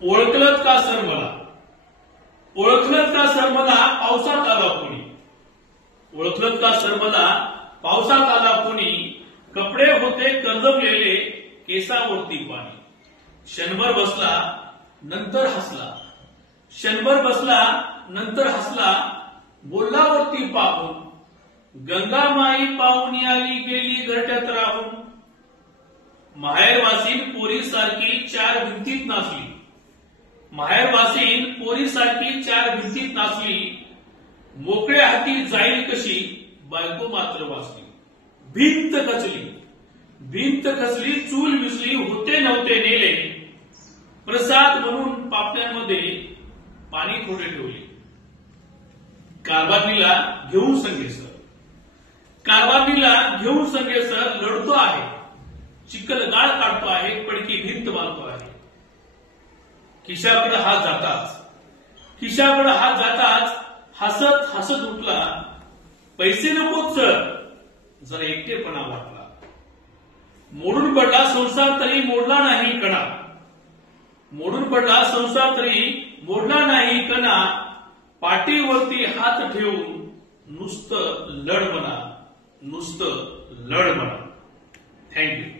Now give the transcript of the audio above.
ओळखलत का सर मला, ओळखलत का सर मला पावसात आला कोणी, ओळखलत का सर मला पावसात आला कोणी, कपडे होते कर्जवलेले केसावरती पाणी. क्षणभर बसला नंतर हसला, क्षणभर बसला नंतर हसला, बोललावरती पाहून गंगामाई पाहुणी आली गेली घरट्यात राहून. माहेरवासीन पोरीसारखी चार भिंतीत नाचली, माहेरवासीन पोरीसारखी चार भिंतीत नाचली, मोकळ्या हाती जाईल कशी बायको मात्र वाचली. भिंत खचली, भिंत खचली, चूल विसली, होते नव्हते नेले, प्रसाद म्हणून पापण्यांमध्ये पाणी थोडे ठेवले. कारभारणीला घेऊन संगे सर, कारभारणीला घेऊन संगे सर लढतो आहे, चिखल गाळ काढतो आहे, पडकी भिंत बांधतो आहे. खिशाकडे हात जाताच, खिशाकडे हात जाताच हसत हसत उठला, पैसे नकोच सर, जरा एकटेपणा वाटला. मोडून पडला संसार तरी मोडला नाही कणा, मोडून पडला संसार तरी मोडला नाही कणा, पाठीवरती हात ठेवून नुसतं लढ म्हणा, नुसतं लढ म्हणा. थँक्यू.